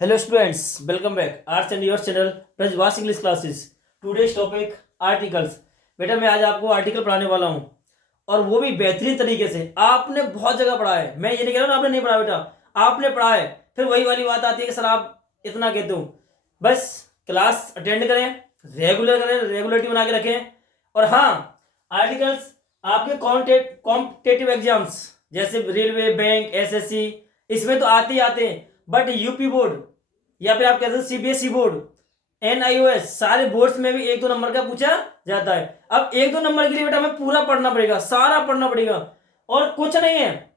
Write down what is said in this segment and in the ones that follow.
Hello students, welcome back. Arts and your channel Prajwas English classes. Today's topic articles. बेटा मैं आज आपको article पढ़ाने वाला हूँ और वो भी बेहतरीन तरीके से। आपने बहुत जगह पढ़ा है, मैं ये नहीं कह रहा हूँ आपने नहीं पढ़ा बेटा, आपने पढ़ा है। फिर वही वाली बात आती है कि सर आप इतना कहते हो। बस क्लास अटेंड करें, रेगुलरिटी बना के रखें। और हाँ, आर्टिकल्स आपके कॉम्पिटेटिव एग्जाम्स जैसे रेलवे, बैंक, एसएससी इसमें तो आते ही आते हैं। बट यूपी बोर्ड या फिर आप कहते हैं सीबीएसई बोर्ड, एनआईओएस, सारे बोर्ड्स में भी एक दो नंबर का पूछा जाता है। अब एक दो नंबर के लिए बेटा हमें पूरा पढ़ना पड़ेगा, सारा पढ़ना पड़ेगा। और कुछ नहीं है,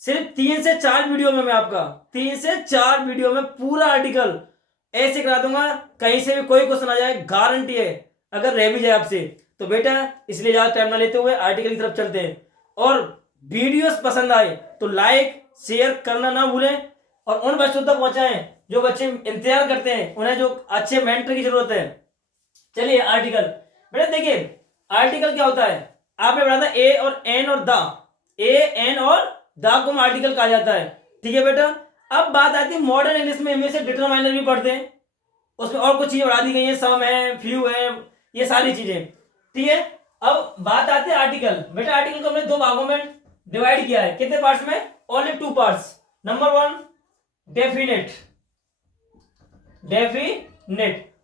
सिर्फ 3 से 4 वीडियो में मैं आपका 3 से 4 वीडियो में पूरा आर्टिकल ऐसे करा दूंगा, कहीं से भी कोई क्वेश्चन आ जाए गारंटी है। अगर रह भी जाए आपसे तो बेटा इसलिए ज्यादा टाइम ना लेते हुए आर्टिकल की तरफ चलते हैं। और वीडियोस पसंद आए तो लाइक शेयर करना ना भूलें और उन बच्चों तक पहुंचाएं जो बच्चे इंतजार करते हैं, उन्हें जो अच्छे मेंटर की जरूरत है। चलिए आर्टिकल बेटा देखिए, आर्टिकल क्या होता है आपने पढ़ा था, ए और एन और द, ए एन और द को आर्टिकल कहा जाता है। ठीक है बेटा, अब बात आती है मॉडर्न इंग्लिश में इनमें से डिटरमाइनर भी पढ़ते हैं, उसमें और कुछ चीजें बढ़ा दी गई है, सम है, फ्यू है, ये सारी चीजें। ठीक है, अब बात आती है आर्टिकल। बेटा आर्टिकल को हमने दो भागों में डिवाइड किया है। कितने पार्ट्स में? Only 2 parts. नंबर 1 डेफिनेट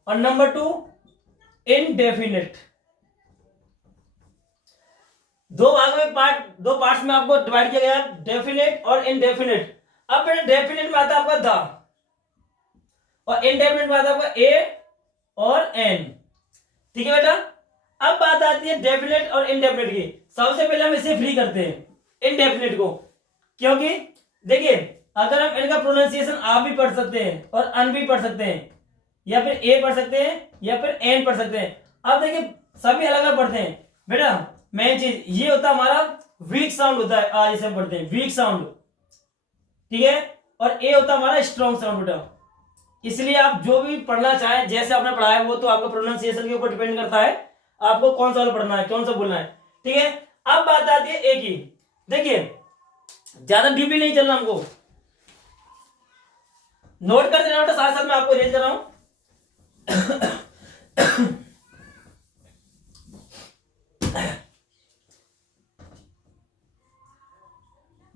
और नंबर 2 इनडेफिनेट। दो पार्ट्स में आपको डिवाइड किया गया, डेफिनेट और इनडेफिनेट। अब बेटा डेफिनेट में आता है आपका द और इनडेफिनेट में आता है आपका ए और एन। ठीक है बेटा, अब बात आती है डेफिनेट और इनडेफिनेट की। सबसे पहले हम इसे फ्री करते हैं इनडेफिनेट को, क्योंकि देखिए अगर हम इनका प्रोनाउंसिएशन आप भी पढ़ सकते हैं और अन भी पढ़ सकते हैं, या फिर ए पढ़ सकते हैं या फिर एन पढ़ सकते हैं। अब देखिए सभी अलग अलग पढ़ते हैं बेटा। मेन चीज ये होता है हमारा वीक साउंड होता है, आज इसे हम पढ़ते हैं वीक साउंड। ठीक है, और ए होता है हमारा स्ट्रॉन्ग साउंड बेटा। इसलिए आप जो भी पढ़ना चाहें जैसे आपने पढ़ा है वो तो आपका प्रोनाउंसिएशन के ऊपर डिपेंड करता है, आपको कौन सा पढ़ना है, कौन सा बोलना है। ठीक है, अब बात आती है ए की। देखिए ज्यादा डीपली नहीं चलना हमको, नोट कर देना बेटा, साथ साथ में आपको रेज कर रहा हूं।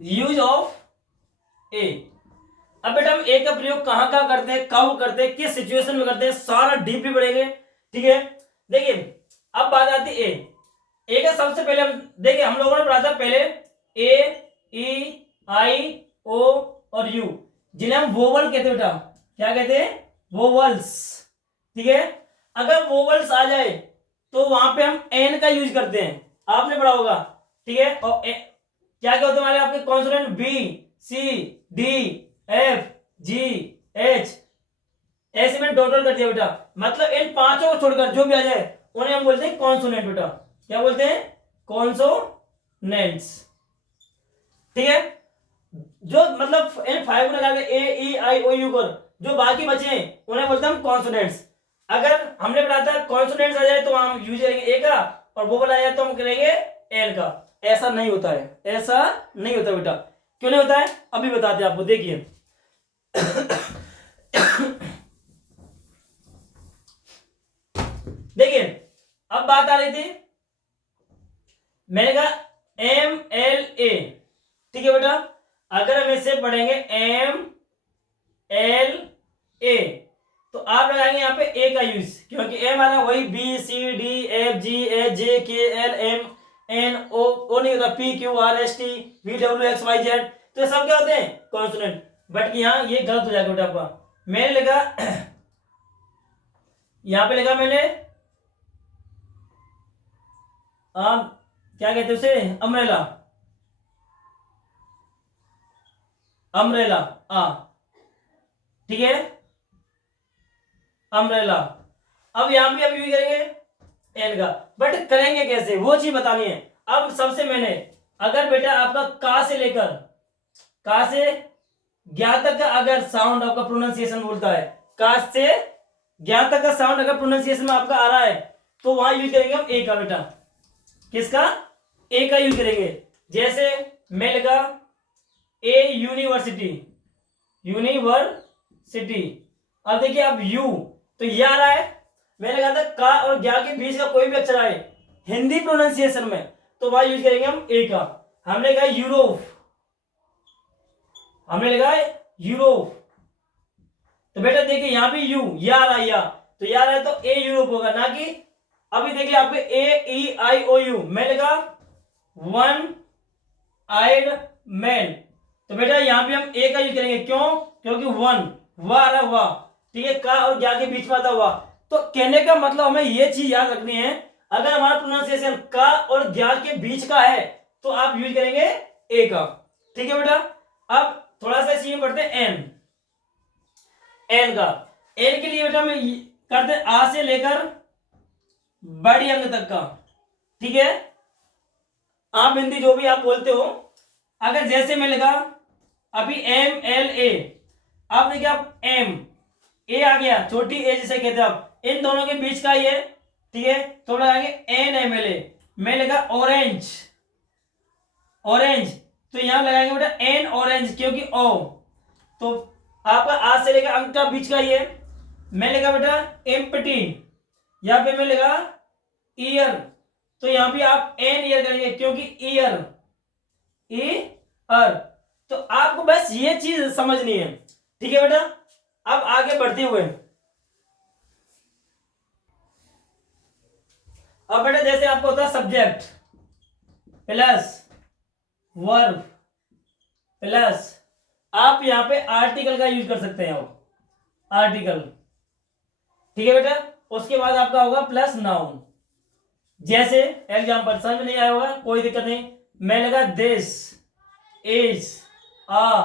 यूज ऑफ ए। अब बेटा हम ए का प्रयोग कहां कहां करते हैं, कब करते हैं, किस सिचुएशन में करते हैं, सारा डीपली पढ़ेंगे। ठीक है, देखिए अब बात आती है ए का। सबसे पहले हम देखिए, हम लोगों ने पढ़ा था पहले ए, ई, आई, ओ और यू, जिन्हें हम वोवल कहते हैं बेटा। क्या कहते हैं? वोवल्स। ठीक है, अगर वोवल्स आ जाए तो वहां पे हम एन का यूज करते हैं, आपने पढ़ा होगा। ठीक है, और क्या क्या होते हैं हमारे आपके consonant, B, C, D, F, G, H, ऐसे में डॉट कर दिया बेटा। मतलब इन पांचों को छोड़कर जो भी आ जाए उन्हें हम बोलते हैं कॉन्सोनेंट बेटा। क्या बोलते हैं? कॉन्सोनेंट्स। ठीक है, जो मतलब इन 5 को निकाल के ए, ई, आई, ओ, यू कर जो बाकी बचे हैं उन्हें बोलते हैं हम कॉन्सोनेंट्स। अगर हमने पढ़ा था कॉन्सोनेंट्स आ जाए तो हम यूज करेंगे ए का, और वो बोला जाए तो हम करेंगे एन का। ऐसा नहीं होता है, ऐसा नहीं होता बेटा। क्यों नहीं होता है अभी बताते हैं आपको, देखिए। देखिए अब बात आ रही थी, मैंने कहा एम एल ए। ठीक है बेटा, अगर हम इसे पढ़ेंगे एम एल ए तो आप लगाएंगे यहाँ पे ए का यूज, क्योंकि ए हमारा वही B, C, D, F, G, H, J, K, L, M, N, O नहीं होता, P, Q, R, S, T, V, W, X, Y, Z, तो ये सब क्या होते हैं? कॉन्सोनेंट। बट यहाँ ये गलत हो जाएगा बेटा आपका। मैंने लिखा यहां पे लिखा मैंने क्या कहते हैं उसे, अम्ब्रेला, अम्ब्रेला आ। ठीक है, अम्ब्रेला। अब यहां पे अब यूज करेंगे एन का, बट करेंगे कैसे वो चीज बतानी है। अब सबसे मैंने, अगर बेटा आपका का से लेकर का से ज्ञा तक का अगर साउंड आपका प्रोनाउंसिएशन बोलता है, का से ज्ञा तक का साउंड अगर प्रोनाउंसिएशन में आपका आ रहा है तो वहां यूज करेंगे हम ए का बेटा। किसका? ए का यूज करेंगे। जैसे मैं लगा ए यूनिवर्सिटी, यूनिवर्सिटी, अब देखिए अब यू, तो ये आ रहा है, मैंने कहा था का और ज्ञा के बीच का कोई भी अक्षर आए हिंदी प्रोनाउंसिएशन में तो वहां यूज करेंगे हम ए का। हमने कहा यूरोप, हमने लिखा है यूरोप, तो बेटा देखिए यहां भी यू, ये आ रहा है या, तो ये आ रहा है तो ए यूरोप होगा, ना कि अभी देखिए आपके ए ई आई ओ यू, मैं लिखा वन आइड मैन, तो बेटा यहां भी हम ए का यूज करेंगे, क्यों? क्योंकि वन, वाह आ रहा वाह, ठीक है, का और ज्ञा के बीच में आता हुआ। तो कहने का मतलब हमें ये चीज याद रखनी है, अगर हमारा प्रोनाउंसिएशन का और ज्ञा के बीच का है तो आप यूज करेंगे ए का, ठीक है बेटा। अब थोड़ा सा इसी में पढ़ते हैं एन, एन का, एन के लिए बेटा हम करते हैं आ से लेकर बड़ी अंक तक का, ठीक है, आप हिंदी जो भी आप बोलते हो। अगर जैसे मैं लिखा अभी एम एल ए, आप देखिए आप एम ए आ गया, छोटी ए जिसे कहते हैं आप, इन दोनों के बीच का ही है, ठीक है, तो लगाएंगे एन एम एल ए। मैं लिखा ऑरेंज, ऑरेंज, तो यहां लगाएंगे बेटा एन ऑरेंज, क्योंकि ओ, तो आपका आज से लेकर अंक का बीच का ही है। मैं लिखा बेटा एम्प्टी, यहां पे मैं लिखा ईयर, तो यहां भी आप एन ईयर करेंगे, क्योंकि ईयर ईयर, तो आपको बस ये चीज समझनी है, ठीक है बेटा। अब आगे बढ़ते हुए, अब बेटा जैसे आपको होता है सब्जेक्ट प्लस वर्ब प्लस, आप यहां पे आर्टिकल का यूज कर सकते हैं, आर्टिकल, ठीक है बेटा। उसके बाद आपका होगा प्लस नाउन, जैसे एग्जाम्पल समझ में नहीं आया होगा कोई दिक्कत नहीं, मैं लगा दिस इज अ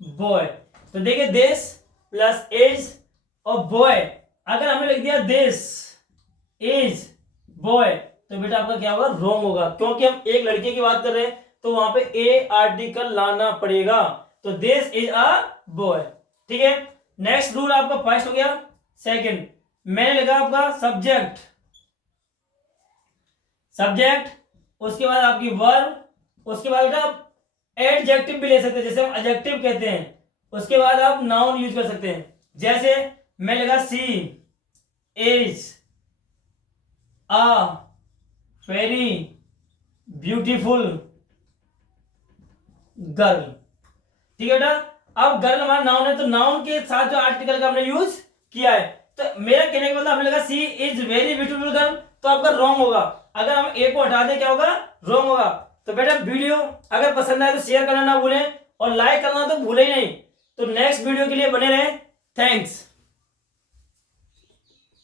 बॉय, तो देखिए दिस प्लस इज और बॉय, अगर हमने लिख दिया दिस इज बॉय तो बेटा आपका क्या होगा, रॉन्ग होगा, क्योंकि हम एक लड़के की बात कर रहे हैं तो वहां पे ए आर्टिकल लाना पड़ेगा, तो दिस इज अ बॉय, ठीक है। नेक्स्ट रूल आपका फर्स्ट हो गया। सेकंड, मैंने लिखा आपका सब्जेक्ट, सब्जेक्ट, उसके बाद आपकी वर्ब, उसके बाद बेटा आप एडजेक्टिव भी ले सकते हैं, जैसे हम एडजेक्टिव कहते हैं, उसके बाद आप नाउन यूज कर सकते हैं, जैसे मैं लिखा she is a very beautiful girl, ठीक है बेटा। अब गर्ल हमारा नाउन है, तो नाउन के साथ जो आर्टिकल का हमने यूज किया है, तो मेरा कहने का मतलब हमने लगा सी इज वेरी ब्यूटीफुल गर्ल, तो आपका रॉन्ग होगा, अगर हम ए को हटा दें क्या होगा, रॉन्ग होगा। तो बेटा वीडियो अगर पसंद आए तो शेयर करना ना भूलें और लाइक करना तो भूलें ही नहीं। तो नेक्स्ट वीडियो के लिए बने रहें, थैंक्स।